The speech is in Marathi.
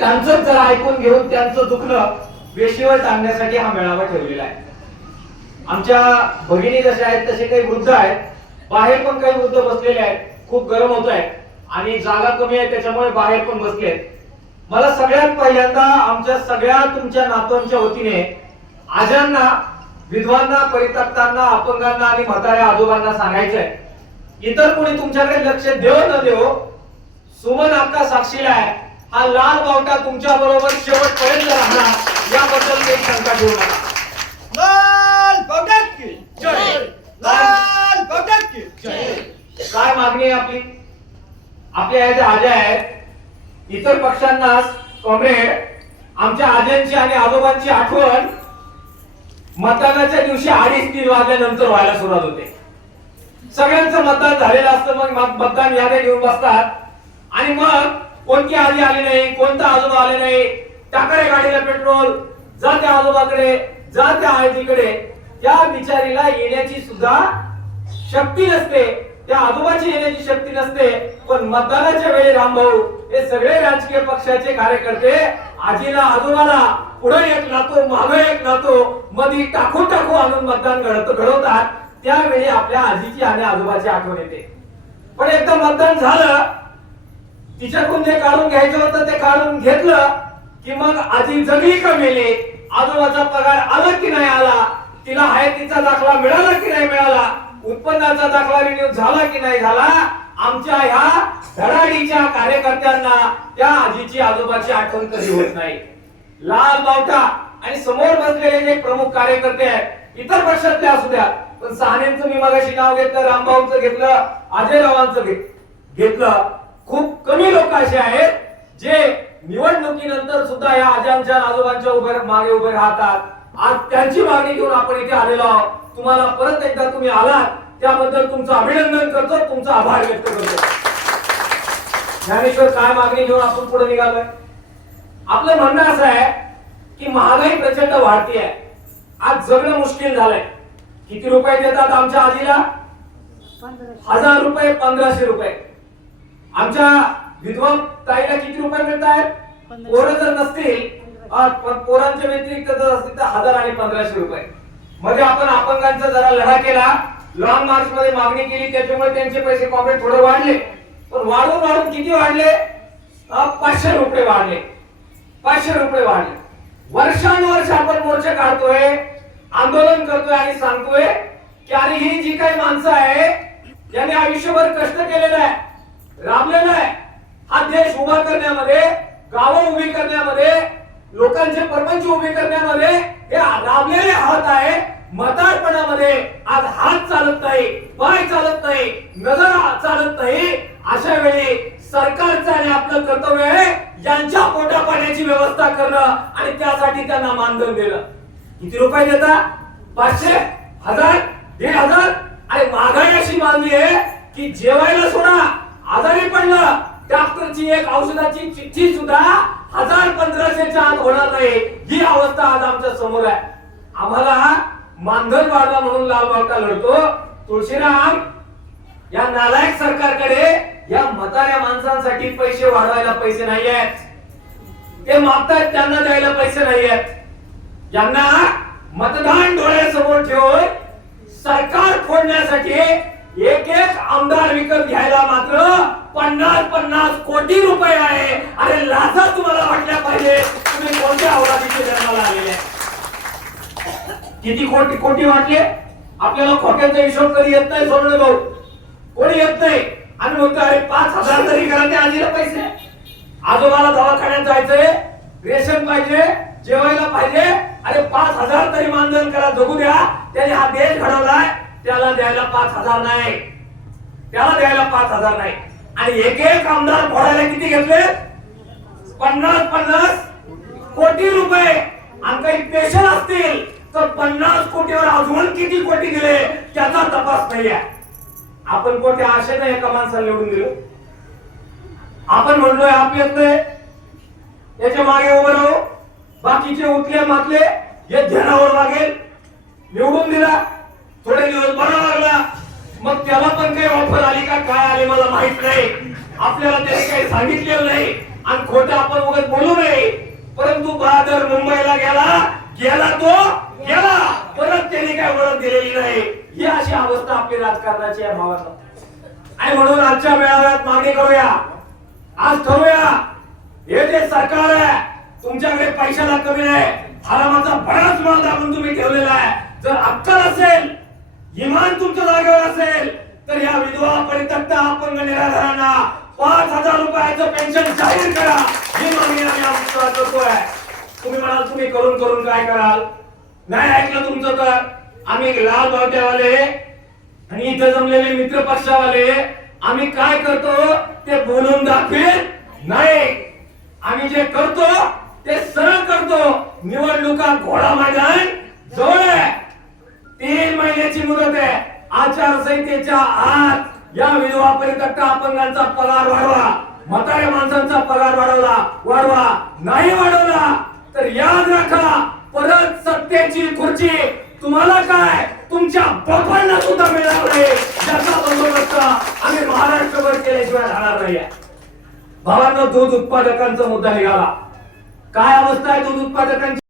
त्यांचं जर ऐकून घेऊन त्यांचं दुखणं वेशीवर टांगण्यासाठी हा मेळावा ठेवलेला आहे. आमच्या भगिनी जसे आहेत तसे काही वृद्ध आहेत. बाहेर पण काही वृद्ध बसलेले आहेत. खूप गरम होत आहे आणि जागा कमी आहे त्याच्यामुळे बाहेर पण बसले आहेत. मला सगळ्यात पहिल्यांदा आमच्या सगळ्या तुमच्या नातवांच्या वतीने आजांना विधवांना परित्यक्तांना अपंगांना आणि म्हाताऱ्या आजोबांना सांगायचंय इतर कोणी तुमच्याकडे लक्ष देव न देव सुमन अक्का साक्षीला आहे. हा लाल बावटा तुमच्या बरोबर शेवटपर्यंत राहणार. याबद्दल काही शंका ठेवू नका. लाल की? जय. लाल की? जय. काय मागणी आहे आपली? आपल्या ह्या ज्या आज्या आहेत. इतर पक्षांना कॉम्रेड आमच्या आज्यांची आणि आजोबांची आठवण मतदानाच्या दिवशी अडीच तीन वाजल्यानंतर व्हायला सुरुवात होते. सगळ्यांचं मतदान झालेलं असतं मग मत- मतदान याद्या घेऊन बसतात. आणि मग कोणती आजी आली नाही कोणता आजोबा आले नाही टाकारे गाडीला पेट्रोल जा त्या आजोबाकडे जा त्या आजीकडे त्या बिचारीला येण्याची सुद्धा शक्ती नसते. त्या आजोबाची येण्याची शक्ती नसते. पण मतदानाच्या वेळी रामभाऊ हे सगळे राजकीय पक्षाचे कार्यकर्ते आजीला आजोबाला पुढे एक नातो मागे एक नातो मधी टाकू टाकू आणून मतदान घडत घडवतात. त्यावेळी आपल्या आजीची आणि आजोबाची आठवण येते. पण एकदा मतदान झालं तिच्याकडून जे काढून घ्यायचं होतं ते काढून घेतलं की मग आजी जगली का मेली? आजोबाचा पगार आला की नाही आला? तिला हयातीचा दाखला मिळाला की नाही मिळाला? उत्पन्नाचा दाखला रिन्यू झाला की नाही झाला? आमच्या ह्या धडाडीच्या कार्यकर्त्यांना त्या आजीची आजोबाची आठवण कधी होत नाही. लाल बावटा आणि समोर बसलेले जे प्रमुख कार्यकर्ते आहेत इतर पक्षातले असू द्या पण सहानेंचं मी मगाशी नाव घेतलं रामभाऊंचं घेतलं अजयरावांचं रावांचं घेतलं. खूप कमी लोक असे आहेत जे निवडणुकीनंतर सुद्धा या आजांच्या आजोबांच्या उभे मागे उभे राहतात. आज त्यांची मागणी घेऊन आपण इथे आलेलो आहोत. तुम्हाला परत एकदा तुम्ही आलात त्याबद्दल तुमचं अभिनंदन करतो तुमचा आभार व्यक्त करतो. ज्ञानेश्वर काय मागणी घेऊन आपण पुढे निघालोय? आपलं म्हणणं असं आहे की महागाई प्रचंड वाढती आहे आज जगणं मुश्किल झालंय. किती रुपये देतात आमच्या आजीला? हजार रुपये पंधराशे रुपये. आमच्या विधवा ताईला किती रुपये मिळत आहेत पोरं जर नसतील पोरांच्या व्यतिरिक्त जर असतील तर हजार आणि पंधराशे रुपये. मध्ये आपण अपंगांचा जरा लढा केला लॉंग मार्च मध्ये मागणी केली त्याच्यामुळे त्यांचे पैसे कॉम्प्रेट थोडे वाढले. पण वाढून वाढून किती वाढले? पाचशे रुपये वाढले. पाचशे रुपये वाढले. वर्षानुवर्ष आपण मोर्चे काढतोय आंदोलन करतोय आणि सांगतोय की अरे ही जी काही माणसं आहे यांनी आयुष्यभर कष्ट केलेलं आहे राबलेला आहे. हा देश उभा करण्यामध्ये गावं उभी करण्यामध्ये लोकांचे प्रपंच उभे करण्यामध्ये हे राबलेले हात आहे. मतारपणामध्ये आज हात चालत नाही पाय चालत नाही नजर चालत नाही. अशा वेळी सरकारचं आणि आपलं कर्तव्य आहे यांच्या पोटा पाण्याची व्यवस्था करणं आणि त्यासाठी त्यांना मानधन देणं. किती रुपये देता? पाचशे? हजार? दीड हजार? आणि महागाई अशी मागणी आहे की जेवायला सोडा. आजारी पडलं डॉक्टरची एक औषधाची चिठ्ठी सुद्धा हजार पंधराशेच्या आत होणार नाही. ही अवस्था आज आमच्यासमोर आहे. आम्हाला मानधन वाढवा म्हणून लाल बावटा लढतो. तुळशीराम या नालायक सरकारकडे या म्हाताऱ्या माणसांसाठी पैसे वाढवायला पैसे नाही आहेत. ते मागतायत त्यांना द्यायला पैसे नाही आहेत. यांना मतदान डोळ्यासमोर ठेवून सरकार फोडण्यासाठी एक एक आमदार विकत घ्यायला मात्र पन्नास पन्नास कोटी रुपये आहे. अरे लाजा तुम्हाला वाटल्या पाहिजे. तुम्ही कोणत्या अवलादीचे जन्माला आलेले? किती कोटी कोटी वाटले? आपल्याला खोट्याचा हिशोब कधी येत नाही सोडले भाऊ कोणी येत नाही. आणि म्हणतो अरे पाच हजार तरी करा ते आजीला पैसे. आजोबाला दवाखान्यात जायचंय. रेशन पाहिजे जेवायला पाहिजे. अरे पाच हजार तरी मानधन करा जगू द्या. त्याने हा देश घडवलाय. त्याला द्यायला पाच हजार नाही. त्याला द्यायला पाच हजार नाही. आणि एक एक आमदार फोडायला किती घेतले? पन्नास पन्नास कोटी रुपये. आणि काही पेशल असतील तर पन्नास कोटीवर अजून किती कोटी दिले त्याचा तपास नाही आहे आपण कोटी आशेने एका माणसाला निवडून दिलो? आपण म्हणलोय आपल्यातले याच्या मागे उभं राहू बाकीचे उठले मातले हे ध्यानावर लागेल. निवडून दिला. थोडे दिवस बरा लागला. मग त्याला पण काही ऑफर आली का काय आले मला माहीत नाही. आपल्याला त्याने काही सांगितलेलं नाही. आणि खोटं आपण वगैरे बोलू नये. परंतु बहादर मुंबईला गेला गेला तो गेला. परत त्याने काय ओळख दिलेली नाही. ही अशी अवस्था आपली राजकारणाची आहे भावाला. आणि म्हणून आजच्या मेळाव्यात मागणी करूया. आज ठरूया हे जे सरकार आहे तुमच्याकडे पैशाला कमी नाही. हरामाचा बराच माल दाबून तुम्ही ठेवलेला आहे. जर अक्कल असेल इमान तुमच्या जागेवर असेल तर या विधवा परित्यक्त अपंग निराधारांना पाच हजार रुपयाचं पेन्शन जाहीर करा. ही मागणी आम्ही आमच्या करतोय तुम्ही म्हणाल तुम्ही करून करून काय कराल? नाही ऐकलं तुमचं तर. आम्ही लाल बावट्यावाले आणि इथे जमलेले मित्र पक्षावाले आम्ही काय करतो ते बोलून दाखवेल? नाही. आम्ही जे करतो ते सरळ करतो. निवडणुका घोडा माझ्या जवळ आहे तीन महिन्याची मुदत आहे संहितेच्या आत या विधवा अपंगांचा पगार वाढवा म्हाताऱ्या माणसांचा पगार वाढवला वाढवा. नाही वाढवला तर याद राखा परत सत्तेची खुर्ची तुम्हाला काय? तुमच्या बापांना सुद्धा मिळणार नाही. ज्याचा बंदोबस्त आम्ही महाराष्ट्रभर केल्याशिवाय राहणार नाही भावांना दूध उत्पादकांचा मुद्दा निघाला. काय अवस्था आहे दूध उत्पादकांची?